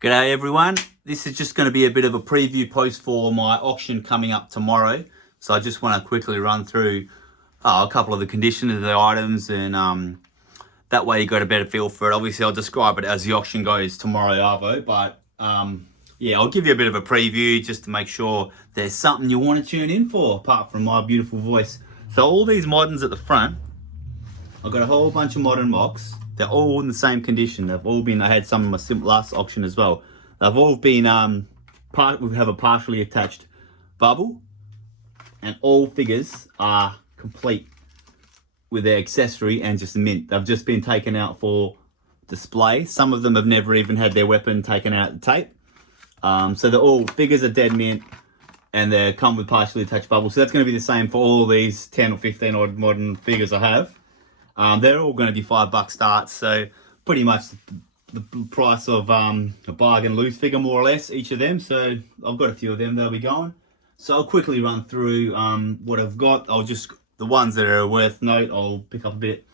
G'day everyone, this is just going to be a bit of a preview post for my auction coming up tomorrow. So I just want to quickly run through a couple of the condition of the items, and that way you got a better feel for it. Obviously I'll describe it as the auction goes tomorrow, Arvo, but yeah, I'll give you a bit of a preview just to make sure there's something you want to tune in for apart from my beautiful voice. So all these moderns at the front, I've got a whole bunch of modern mocks. They're all in the same condition. They've all been, I had some in my last auction as well. They've all been, we have a partially attached bubble, and all figures are complete with their accessory and just mint. They've just been taken out for display. Some of them have never even had their weapon taken out at the tape. So they're all, figures are dead mint, and they come with partially attached bubbles. So that's going to be the same for all these 10 or 15 odd modern figures I have. They're all going to be $5 starts, so pretty much the price of a bargain loose figure, more or less, each of them. So I've got a few of them that'll be going. So I'll quickly run through what I've got. The ones that are worth note, I'll pick up a bit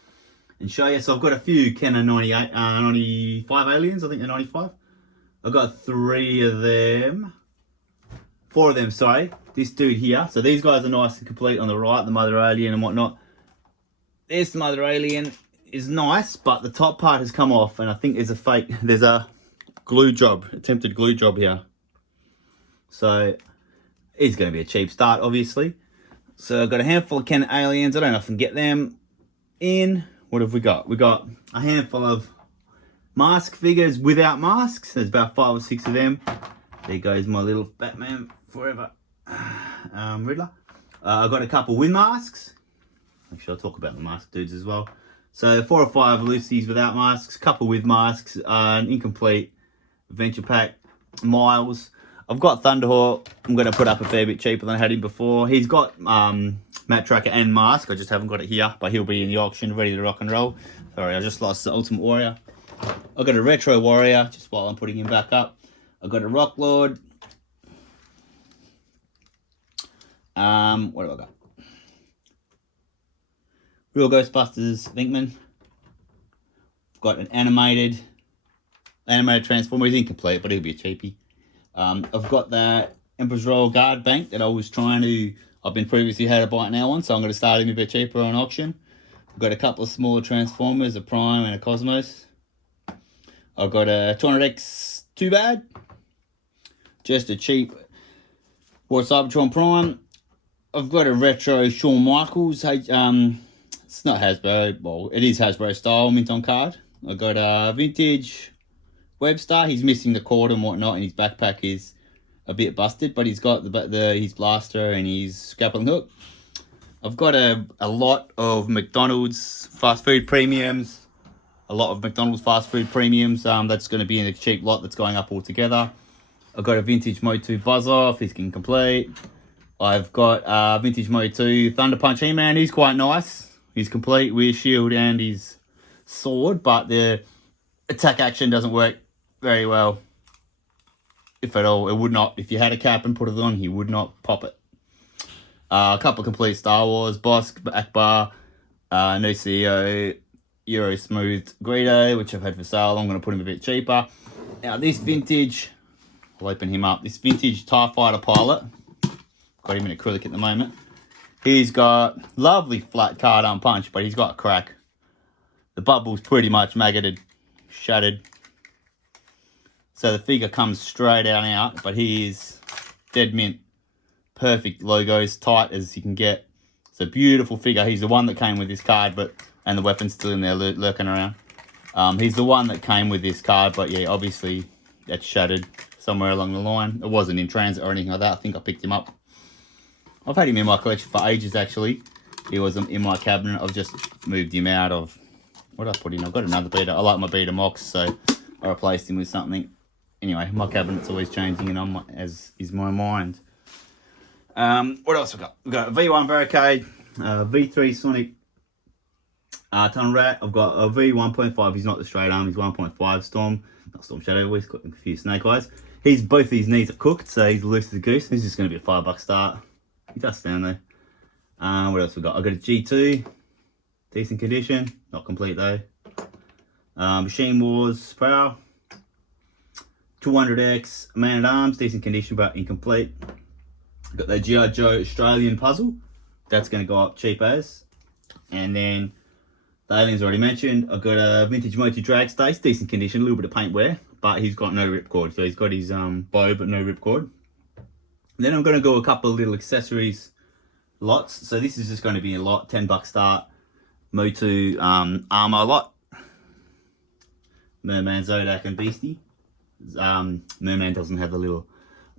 and show you. So I've got a few Canon 95 aliens, I think they're 95. I've got 4 of them, sorry. This dude here. So these guys are nice and complete on the right, the mother alien and whatnot. This mother alien is nice, but the top part has come off, and I think there's a glue job, attempted glue job here. So it's going to be a cheap start, obviously. So I've got a handful of Canon aliens. I don't know if I can get them in. What have we got? We got a handful of mask figures without masks. There's about 5 or 6 of them. There goes my little Batman Forever Riddler. I've got a couple with masks. Actually, I'll talk about the mask dudes as well. So 4 or 5 Lucy's without masks, couple with masks, an incomplete adventure pack, Miles. I've got Thunderhawk. I'm going to put up a fair bit cheaper than I had him before. He's got Matte Tracker and mask. I just haven't got it here, but he'll be in the auction ready to rock and roll. Sorry, I just lost the Ultimate Warrior. I've got a Retro Warrior, just while I'm putting him back up. I've got a Rock Lord. What have I got? Real Ghostbusters Vinkman. I've got an animated Transformer. He's incomplete, but he'll be a cheapie. I've got that Emperor's Royal Guard Bank that I've been previously had a bite now on, so I'm going to start him a bit cheaper on auction. I've got a couple of smaller Transformers, a Prime and a Cosmos. I've got a 200X Too Bad. Just a cheap War Cybertron Prime. I've got a retro Shawn Michaels. It's not Hasbro, well, it is Hasbro style, mint on card. I've got a vintage Webstar. He's missing the cord and whatnot, and his backpack is a bit busted, but he's got his blaster and his grappling hook. I've got a lot of McDonald's fast food premiums. That's going to be in a cheap lot that's going up altogether. I've got a vintage Mo2 Buzz-Off. He's incomplete. I've got a vintage Mo2 Thunder Punch He-Man. He's quite nice. He's complete with his shield and his sword, but the attack action doesn't work very well, if at all. It would not. If you had a cap and put it on, he would not pop it. A couple of complete Star Wars, Bosk, Akbar, new CEO, Euro Smooth Greedo, which I've had for sale. I'm going to put him a bit cheaper. Now this vintage, I'll open him up. This vintage TIE Fighter pilot, got him in acrylic at the moment. He's got lovely flat card unpunched, but he's got a crack. The bubble's pretty much maggoted, shattered. So the figure comes straight out, but he is dead mint. Perfect logos, tight as you can get. It's a beautiful figure. He's the one that came with this card, and the weapon's still in there lurking around. He's the one that came with this card, but yeah, obviously that's shattered somewhere along the line. It wasn't in transit or anything like that. I think I picked him up. I've had him in my collection for ages, actually. He was in my cabinet. I've just moved him out of... What did I put in? I've got another beta. I like my beta mocks, so I replaced him with something. Anyway, my cabinet's always changing, and as is my mind. What else we got? We've got a V1 Barricade, V3 Sonic Tunnel Rat. I've got a V1.5. He's not the straight arm. He's 1.5 Storm. Not Storm Shadow. Always got a few snake eyes. Both these knees are cooked, so he's loose as a goose. He's just going to be a $5 start. He does stand there. What else we got? I've got a G2. Decent condition. Not complete though. Machine Wars Prowl. 200X Man-at-Arms, decent condition but incomplete. Got the G.I. Joe Australian puzzle. That's going to go up cheap as. And then the aliens already mentioned. I've got a vintage Motu drag stace, decent condition, a little bit of paint wear, but he's got no ripcord. So he's got his bow but no ripcord. Then I'm going to go a couple of little accessories lots. So this is just going to be a lot, $10 start. Motu armor lot. Merman, Zodak and Beastie. Merman doesn't have the little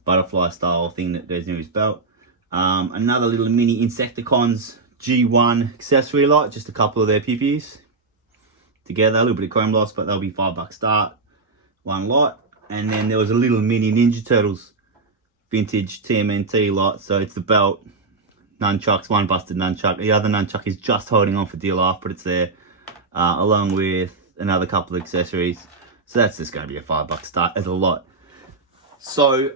butterfly style thing that goes near his belt. Another little mini Insecticons G1 accessory lot, just a couple of their pippies together, a little bit of chrome loss, but they'll be $5 start, one lot. And then there was a little mini Ninja Turtles vintage TMNT lot, so it's the belt, nunchucks, one busted nunchuck, the other nunchuck is just holding on for dear life, but it's there, along with another couple of accessories. So that's just going to be a $5 start as a lot. So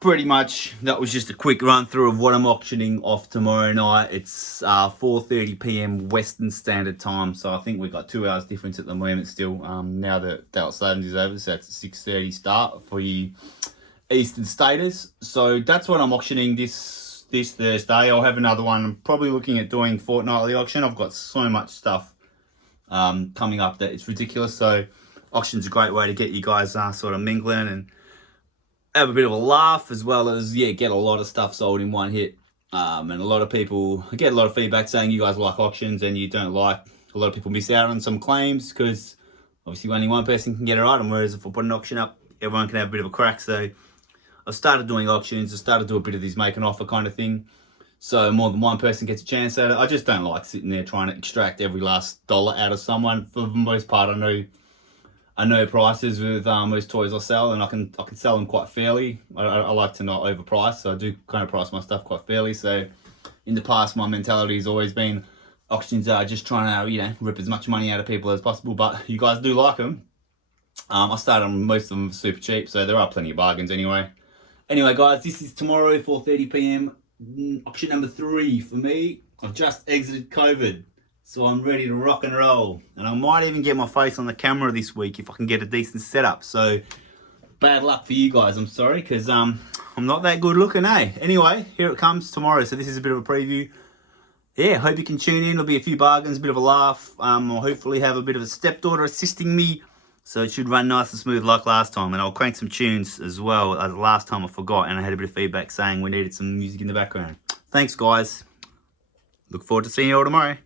pretty much that was just a quick run through of what I'm auctioning off tomorrow night. It's 4:30 PM Western Standard Time, so I think we've got 2 hours difference at the moment still. Now that daylight savings is over, so that's a 6:30 start for you Eastern Staters. So that's what I'm auctioning this Thursday. I'll have another one. I'm probably looking at doing fortnightly auction. I've got so much stuff coming up that it's ridiculous. So auction's a great way to get you guys sort of mingling and have a bit of a laugh, as well as get a lot of stuff sold in one hit. And a lot of people, I get a lot of feedback saying you guys like auctions and you don't like, a lot of people miss out on some claims because obviously only one person can get an item, whereas if I put an auction up, everyone can have a bit of a crack. So I've started doing auctions. I started to do a bit of this make an offer kind of thing, so more than one person gets a chance at it. I just don't like sitting there trying to extract every last dollar out of someone. For the most part, I know prices with most toys I sell, and I can sell them quite fairly. I like to not overprice, so I do kind of price my stuff quite fairly. So in the past, my mentality has always been auctions are just trying to rip as much money out of people as possible. But you guys do like them. I started on most of them super cheap, so there are plenty of bargains anyway. Anyway, guys, this is tomorrow, 4:30 PM. Auction number 3 for me. I've just exited COVID, so I'm ready to rock and roll. And I might even get my face on the camera this week if I can get a decent setup. So bad luck for you guys, I'm sorry, because I'm not that good looking, eh? Anyway, here it comes tomorrow. So this is a bit of a preview. Yeah, hope you can tune in. There'll be a few bargains, a bit of a laugh. I'll hopefully have a bit of a stepdaughter assisting me, so it should run nice and smooth like last time. And I'll crank some tunes as well. As last time I forgot, and I had a bit of feedback saying we needed some music in the background. Thanks, guys. Look forward to seeing you all tomorrow.